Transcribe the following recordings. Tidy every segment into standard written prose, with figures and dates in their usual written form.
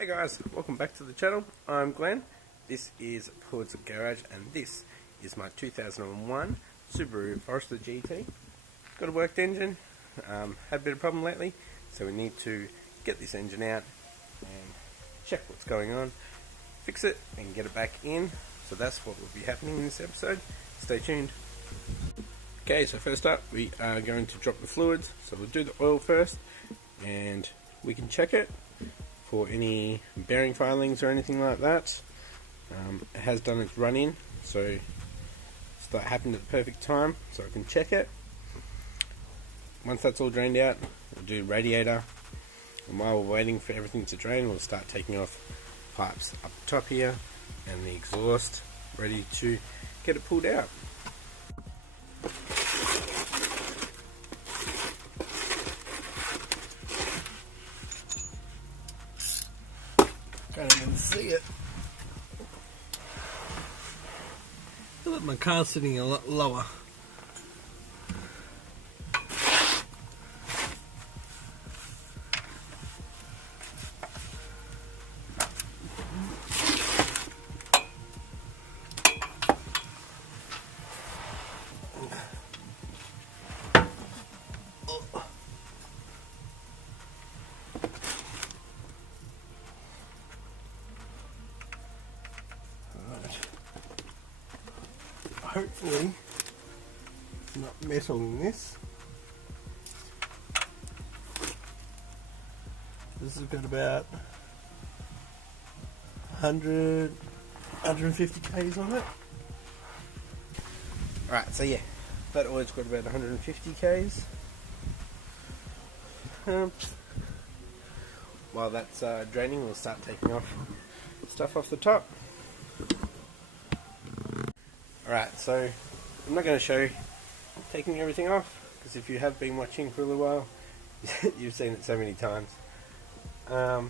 Hey guys, welcome back to the channel. I'm Glenn. This is Paul's Garage and this is my 2001 Subaru Forester GT. Got a worked engine, had a bit of problem lately, so we need to get this engine out and check what's going on, fix it and get it back in. So that's what will be happening in this episode. Stay tuned. Okay, so first up we are going to drop the fluids. So we'll do the oil first and we can check it for any bearing filings or anything like that. It has done its run-in, so that happened at the perfect time, so I can check it. Once that's all drained out, we'll do radiator, and while we're waiting for everything to drain, we'll start taking off pipes up the top here and the exhaust, ready to get it pulled out. Can't even see it. I feel like my car's sitting a lot lower. Hopefully it's not metal in this. This has got about 150 k's on it. Alright, so yeah, that oil's got about 150 k's. While that's draining, we'll start taking off stuff off the top. Alright, so I'm not going to show taking everything off, because if you have been watching for a little while, you've seen it so many times. I'll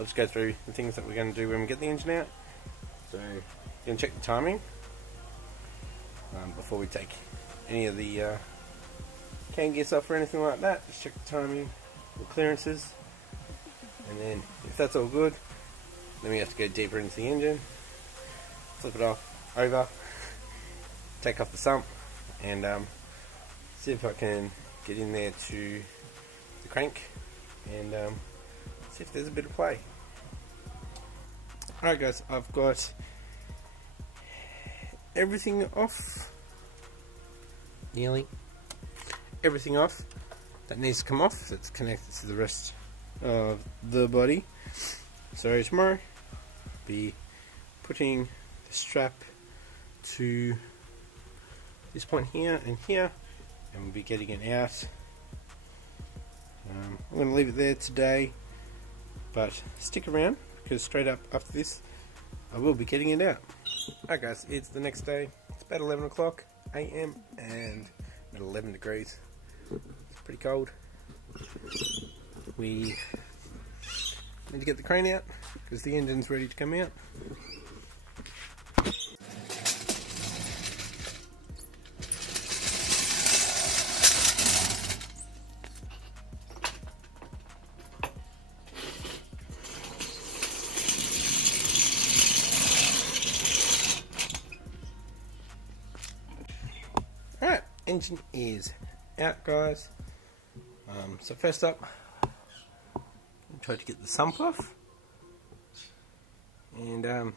just go through the things that we're going to do when we get the engine out. So, you're going to check the timing before we take any of the can gears off or anything like that. Just check the timing, the clearances, and then if that's all good, then we have to go deeper into the engine, flip it off, over, take off the sump, and see if I can get in there to the crank and see if there's a bit of play. Alright guys, I've got everything off, nearly everything off that needs to come off that's connected to the rest of the body. So tomorrow I'll be putting the strap to this point here and here, and we'll be getting it out. I'm going to leave it there today, but stick around because straight up after this I will be getting it out. Alright guys, it's the next day. It's about 11 o'clock AM and at 11 degrees. It's pretty cold. We need to get the crane out because the engine's ready to come out. Alright, engine is out guys. So first up, I'll try to get the sump off and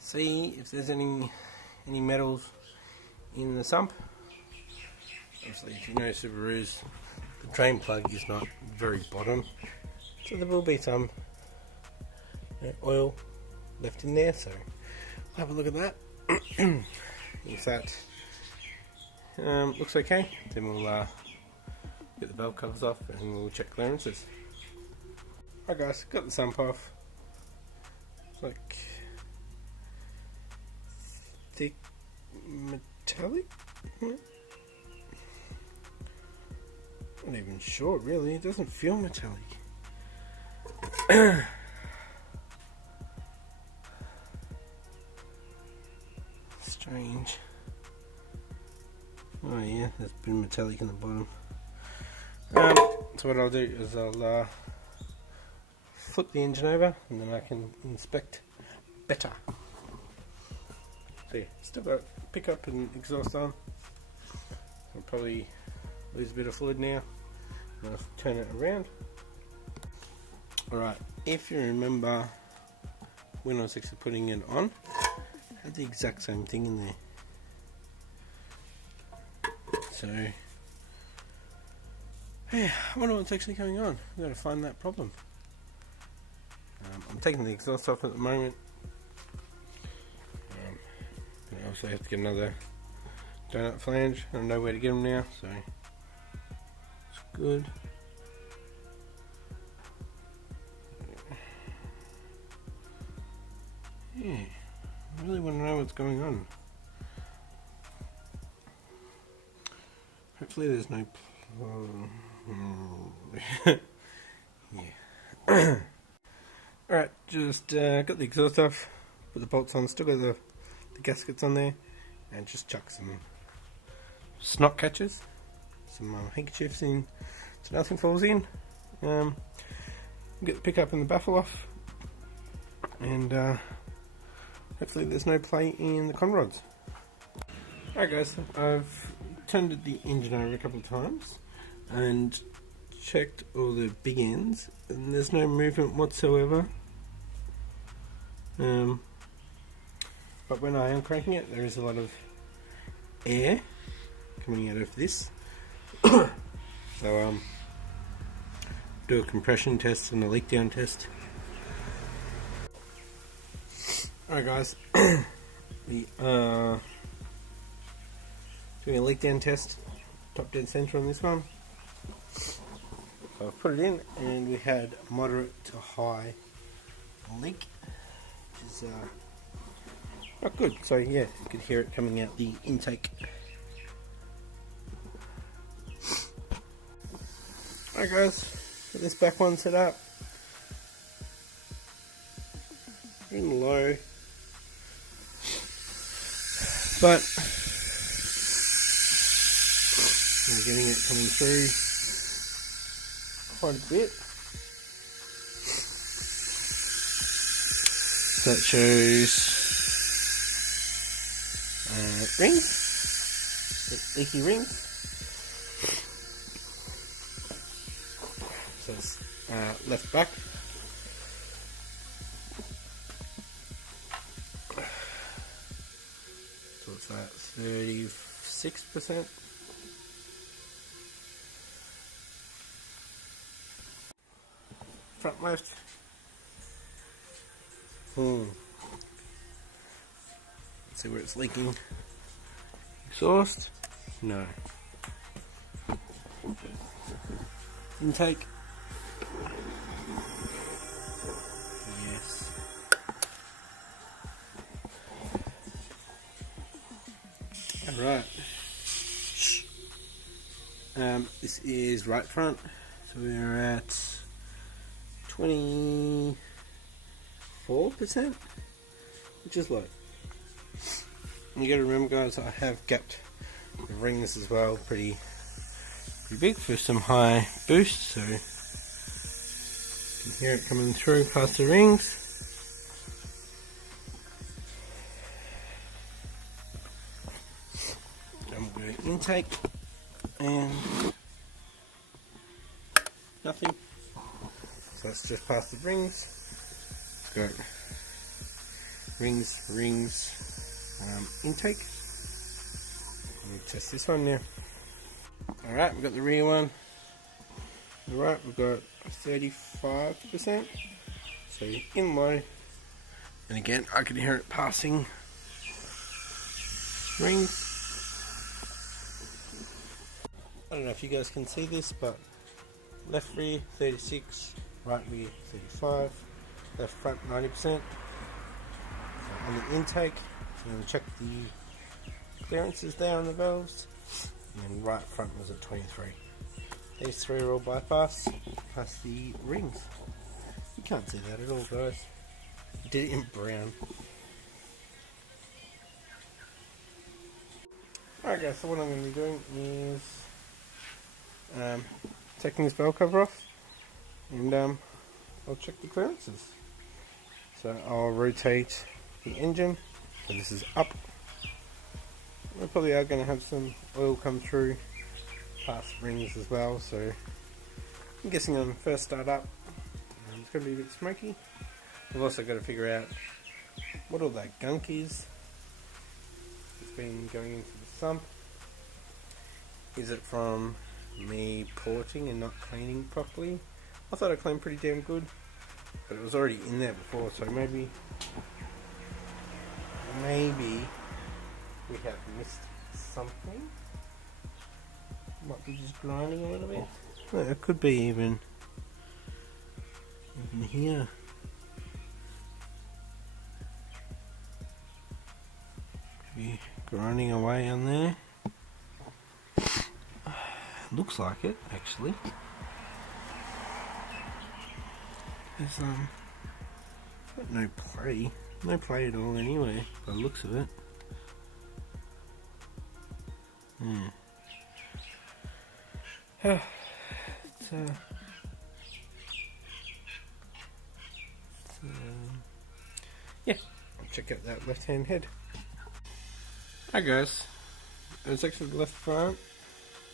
see if there's any metals in the sump. Obviously, if you know Subarus, the drain plug is not very bottom, so there will be some oil left in there, so we'll have a look at that. If that looks okay, then we'll get the valve covers off and we'll check clearances. Alright guys, got the sump off. It's like thick metallic? Not even sure really, it doesn't feel metallic. Strange. Oh yeah, there's a bit of metallic in the bottom. So what I'll do is I'll flip the engine over and then I can inspect better. So yeah, still got pickup and exhaust on. I'll probably lose a bit of fluid now. I'll turn it around. Alright, if you remember when I was actually putting it on, I had the exact same thing in there. So, yeah, I wonder what's actually going on. I've got to find that problem. I'm taking the exhaust off at the moment. I also have to get another donut flange. I don't know where to get them now, so it's good. Yeah, I really want to know what's going on. Hopefully there's no yeah. Alright, just got the exhaust off, put the bolts on, still got the gaskets on there, and just chuck some snot catchers, some handkerchiefs in so nothing falls in. Get the pickup and the baffle off, and hopefully there's no play in the con rods. Alright guys, I've turned the engine over a couple of times and checked all the big ends, and there's no movement whatsoever. But when I am cranking it, there is a lot of air coming out of this. So do a compression test and a leak down test. Alright guys, we are doing a leak down test, top dead center on this one. So I've put it in and we had moderate to high leak, which is not good. So yeah, you could hear it coming out the intake. Alright guys, got this back one set up. In low. But we're getting it coming through quite a bit. So that shows rings, leaky rings. So it's left back. So what's that? 36%. Front left. Let's see where it's leaking. Exhaust? No. Intake? Yes. Alright. This is right front. So we're at 24%, which is low. You gotta remember guys, I have gapped the rings as well pretty big for some high boost, so you can hear it coming through past the rings. I'm going to intake and nothing. So that's just past the rings. It's got rings, intake. We'll test this one now. Alright, we've got the rear one. Alright, we've got 35%. So in low. And again, I can hear it passing rings. I don't know if you guys can see this, but left rear 36, right rear 35, left front 90%. On the intake, I'm going to check the clearances there on the valves, and then right front was at 23. These three are all bypass past the rings. You can't see that at all guys. I did it in brown. Alright guys, so what I'm going to be doing is taking this valve cover off and I'll check the clearances. So I'll rotate the engine, so this is up. We probably are going to have some oil come through past rings as well, so I'm guessing on first start up it's going to be a bit smoky. I've also got to figure out what all that gunk is. It's been going into the sump. Is it from me porting and not cleaning properly? I thought I cleaned pretty damn good, but it was already in there before, so maybe we have missed something. Might be just grinding a little bit. Well, it could be even here. Be grinding away on there. Looks like it, actually. There's got no play at all anyway, by the looks of it. Yeah, I'll check out that left-hand head. Hi guys, it's actually the left front.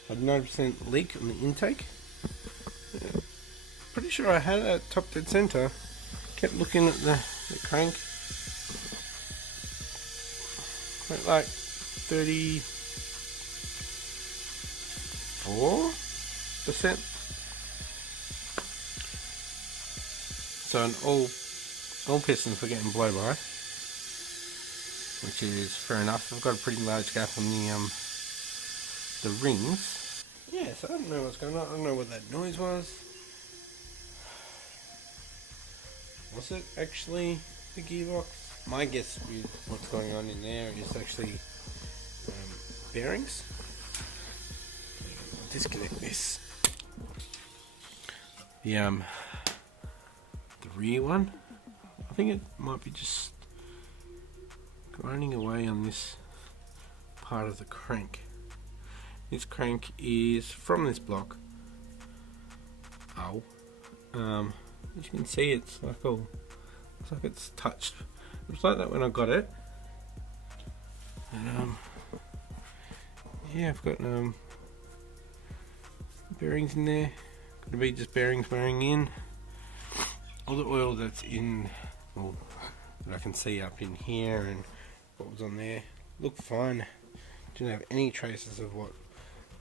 Had 90% leak on the intake. Pretty sure I had it at top dead center. Kept looking at the crank. Went like 34%. So an all pistons were getting blow by, which is fair enough. I've got a pretty large gap on the rings. Yeah, so I don't know what's going on. I don't know what that noise was. Was it actually the gearbox? My guess with what's going on in there is actually bearings. I'll disconnect this. The rear one. I think it might be just grinding away on this part of the crank. This crank is from this block. As you can see, it's like looks like it's touched. It was like that when I got it. And yeah, I've got bearings in there. Got to be just bearings wearing in. All the oil that's in, well, that I can see up in here and what was on there, looked fine. Didn't have any traces of what it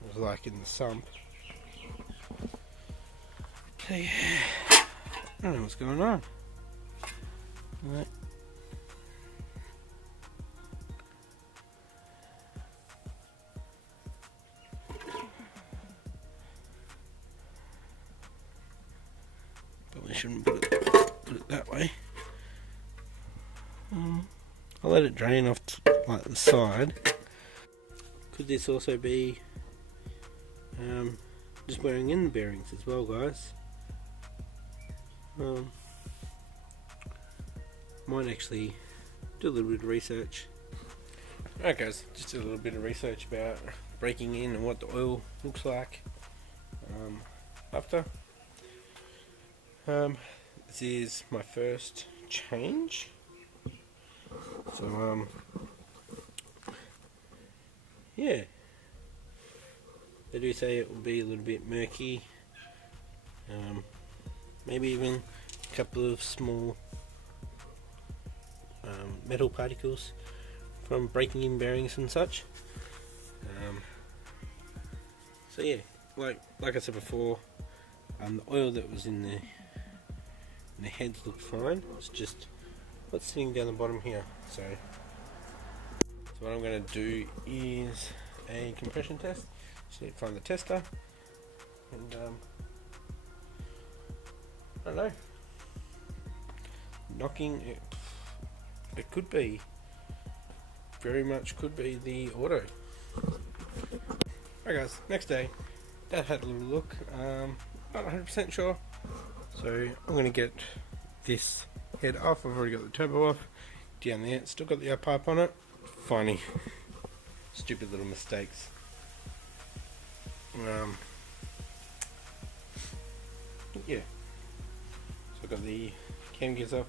was like in the sump. So yeah, I don't know what's going on. Right. Probably shouldn't put it that way. I'll let it drain off like the side. Could this also be just wearing in the bearings as well, guys? Might actually do a little bit of research. Alright guys, just a little bit of research about breaking in and what the oil looks like after. This is my first change. So yeah, they do say it will be a little bit murky, maybe even a couple of small metal particles from breaking in bearings and such. So yeah, like I said before, the oil that was in the heads looked fine. It's just what's sitting down the bottom here. So what I'm going to do is a compression test. Just need to find the tester, and I don't know, knocking it. It could be, very much could be the auto. Alright guys, next day, Dad had a little look. Not 100% sure, so I'm going to get this head off. I've already got the turbo off. Down there, still got the air pipe on it. Funny, stupid little mistakes. Yeah. So I've got the cam gears off,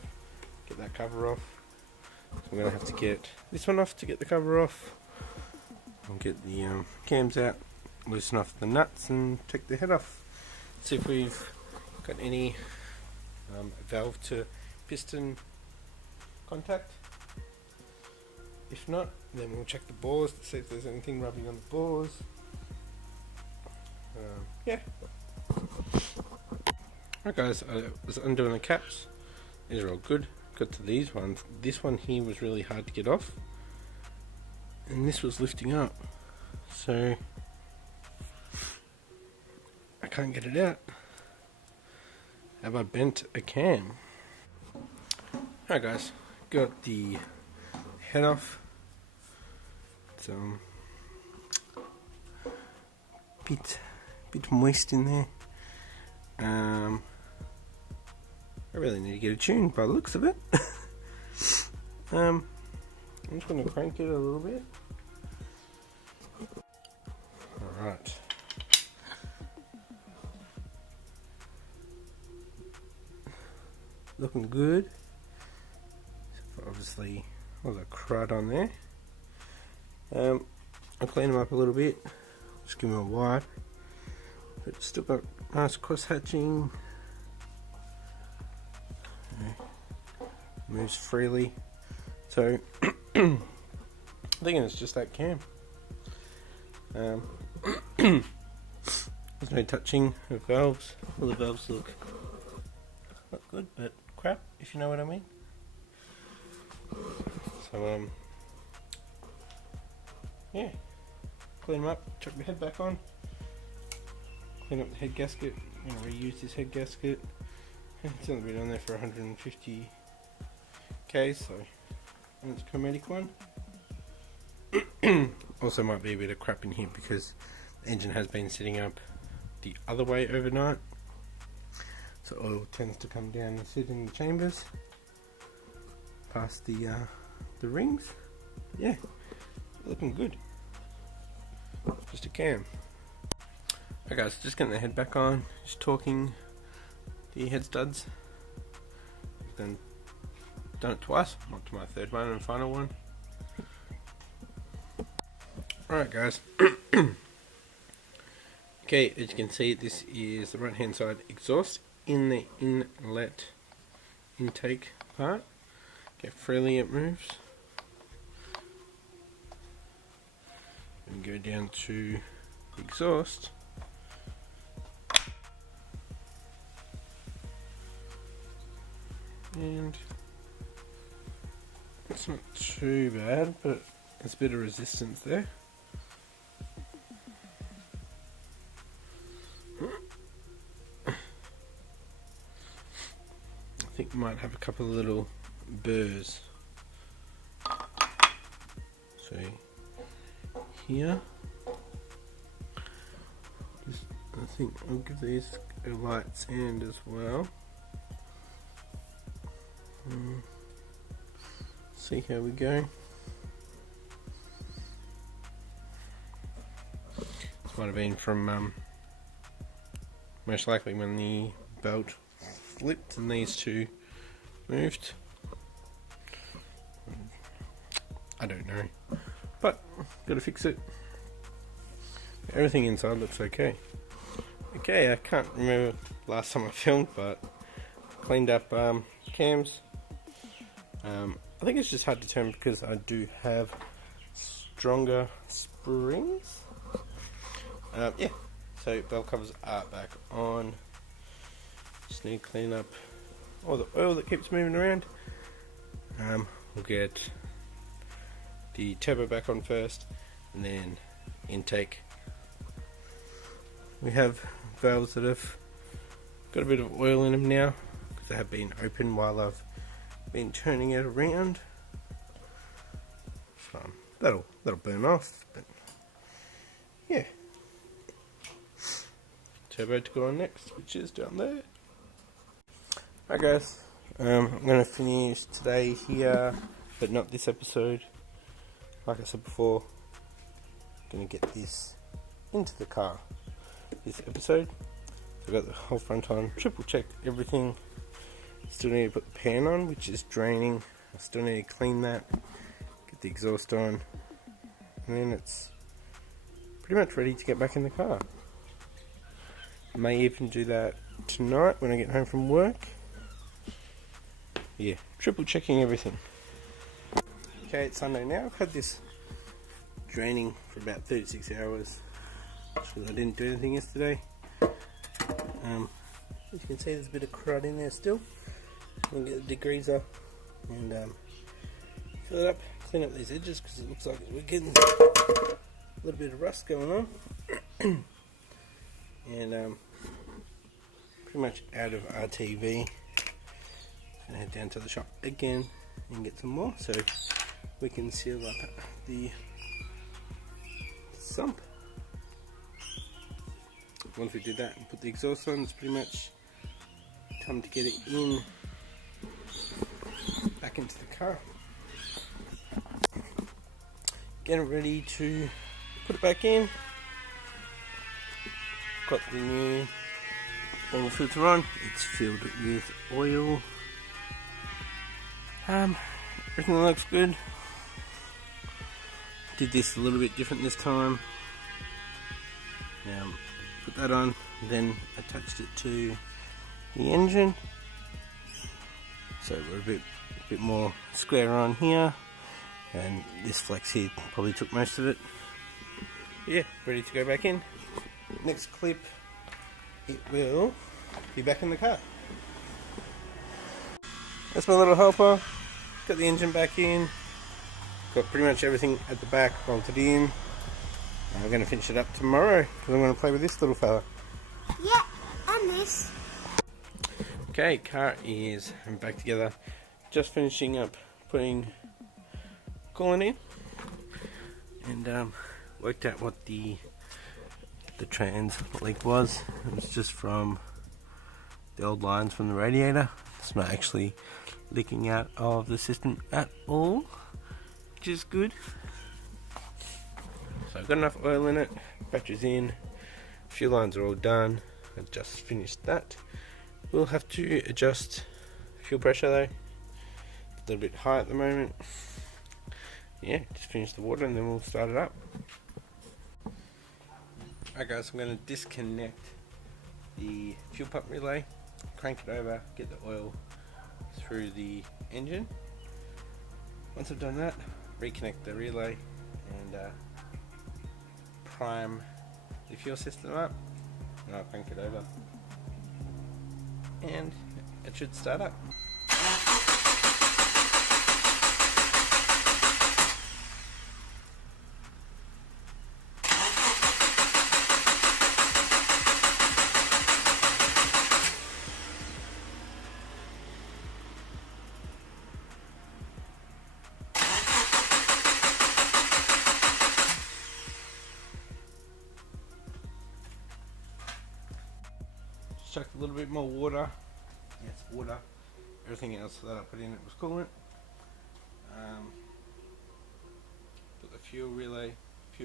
get that cover off. So I'm going to have to get this one off to get the cover off. I'll get the cams out, loosen off the nuts and take the head off. See if we've got any valve to piston contact. If not, then we'll check the bores to see if there's anything rubbing on the bores. Yeah. Alright guys, I was undoing the caps. These are all good. Got to these ones. This one here was really hard to get off. And this was lifting up. So I can't get it out. Have I bent a cam? Alright guys, got the head off. It's bit moist in there. I really need to get it tuned by the looks of it. I'm just going to crank it a little bit. Alright. Looking good. Obviously, all the crud on there. I'll clean them up a little bit. Just give them a wipe. But still got nice cross hatching. Moves freely. So I'm thinking it's just that cam. There's no touching of valves. All the valves look good, but crap, if you know what I mean. So yeah, clean them up, chuck the head back on, clean up the head gasket. I'm going to reuse this head gasket. It's only been on there for 150k, so it's a chromatic one. Also might be a bit of crap in here because the engine has been sitting up the other way overnight, so oil tends to come down and sit in the chambers past the rings. Yeah, looking good. Just a cam. Okay guys, just getting the head back on, just torquing the head studs. Then done it twice, not to my third one and final one. Alright guys. Okay, as you can see, this is the right hand side exhaust in the inlet intake part. Okay, freely it moves. And go down to the exhaust. And it's not too bad, but there's a bit of resistance there. I think we might have a couple of little burrs. So here, I think I'll give these a light sand as well. See how we go. This might have been from most likely when the belt flipped and these two moved. I don't know, but gotta fix it. Everything inside looks okay. Okay, I can't remember last time I filmed, but cleaned up cams. I think it's just hard to determine because I do have stronger springs. Yeah, so belt covers are back on. Just need to clean up all the oil that keeps moving around. We'll get the turbo back on first, and then intake. We have valves that have got a bit of oil in them now because they have been open while I've been turning it around. So that'll burn off, but yeah. Turbo to go on next, which is down there. Alright guys, I'm going to finish today here, but not this episode. Like I said before, I'm going to get this into the car this episode. So I've got the whole front on, triple checked everything, Still need to put the pan on, which is draining. I still need to clean that, get the exhaust on, and then it's pretty much ready to get back in the car. I may even do that tonight when I get home from work. Yeah, triple checking everything. Okay, it's Sunday now. I've had this draining for about 36 hours because I didn't do anything yesterday. As you can see, there's a bit of crud in there still. I'm going to get the degreaser and fill it up, clean up these edges because it looks like we're getting a little bit of rust going on. And pretty much out of RTV. And head down to the shop again and get some more so we can seal up the sump. Once we do that and put the exhaust on, it's pretty much time to get it in back into the car. Get it ready to put it back in. Got the new oil filter on. It's filled with oil. Everything looks good. Did this a little bit different this time. Put that on, then attached it to the engine. So we're a bit more square on here, and this flex here probably took most of it. Yeah, ready to go back in. Next clip, it will be back in the car. That's my little helper. Got the engine back in. Got pretty much everything at the back bolted in. I'm going to finish it up tomorrow because I'm going to play with this little fella. Yeah, and this. Okay, car is back together. Just finishing up putting coolant in, and worked out what the trans leak was. It was just from the old lines from the radiator. It's not actually leaking out of the system at all, which is good. So I've got enough oil in it, batteries in, fuel lines are all done. I just finished that. We'll have to adjust fuel pressure though. It's a little bit high at the moment. Yeah, just finish the water and then we'll start it up. Alright guys, I'm going to disconnect the fuel pump relay, crank it over, get the oil through the engine. Once I've done that, reconnect the relay and prime the fuel system up, and I'll crank it over and it should start up. Chucked a little bit more water. Yes, water. Everything else that I put in it was coolant. Put the fuel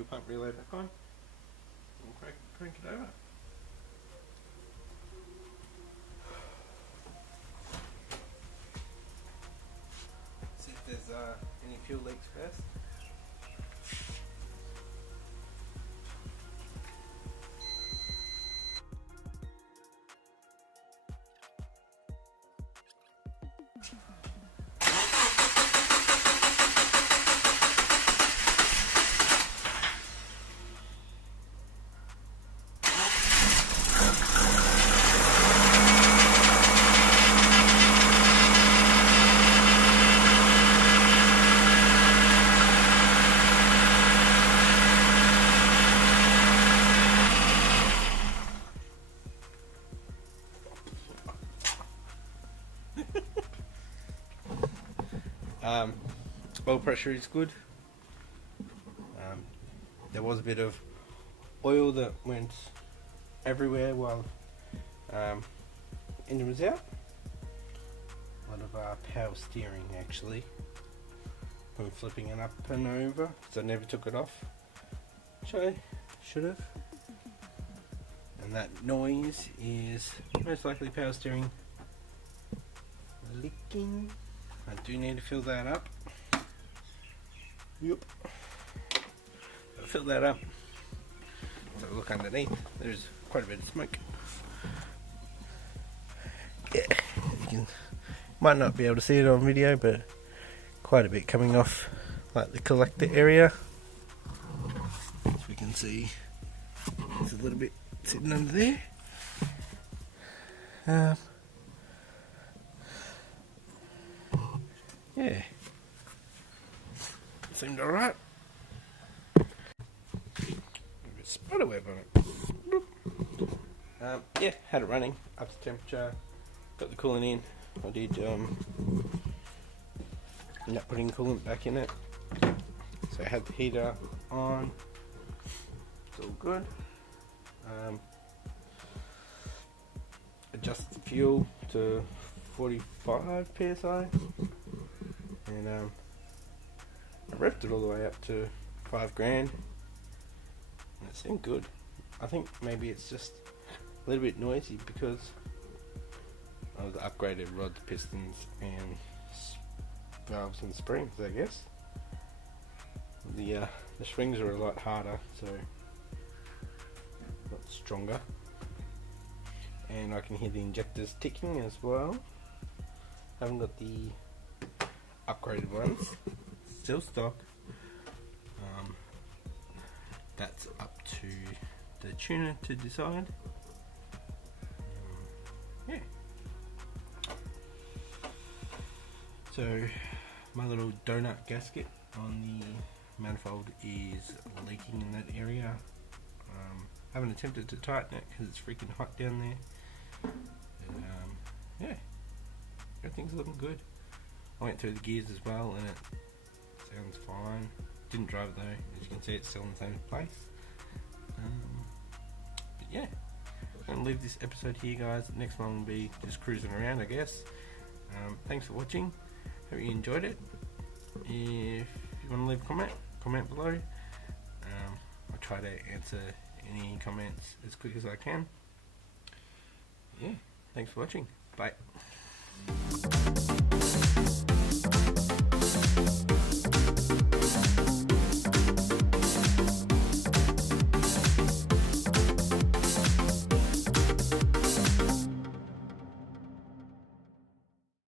pump relay back on, and crank it over. See if there's any fuel leaks first. Oil pressure is good. There was a bit of oil that went everywhere while engine was out. A lot of power steering actually when flipping it up and over, because I never took it off, which I should have. And that noise is most likely power steering leaking. I do need to fill that up. Yep. I'll fill that up. So look underneath. There's quite a bit of smoke. Yeah, you might not be able to see it on video, but quite a bit coming off, like the collector area. As we can see, there's a little bit sitting under there. Yeah, seemed alright. A bit of spider web on it. Yeah, had it running up to temperature. Got the coolant in. I did not putting coolant back in it. So I had the heater on. It's all good. Adjust the fuel to 45 psi, and I revved it all the way up to 5 grand, and it seemed good. I think maybe it's just a little bit noisy because of the upgraded rods, pistons, and valves and springs, I guess. The springs are a lot harder, so a lot stronger. And I can hear the injectors ticking as well. Haven't got the upgraded ones, still stock. That's up to the tuner to decide. Yeah. So my little donut gasket on the manifold is leaking in that area. Haven't attempted to tighten it because it's freaking hot down there. But, yeah, everything's looking good. I went through the gears as well and it sounds fine. Didn't drive it though, as you can see it's still in the same place. But yeah, I'm going to leave this episode here, guys. The next one will be just cruising around, I guess. Thanks for watching. Hope you enjoyed it. If you want to leave a comment below. I'll try to answer any comments as quick as I can. Yeah, thanks for watching. Bye.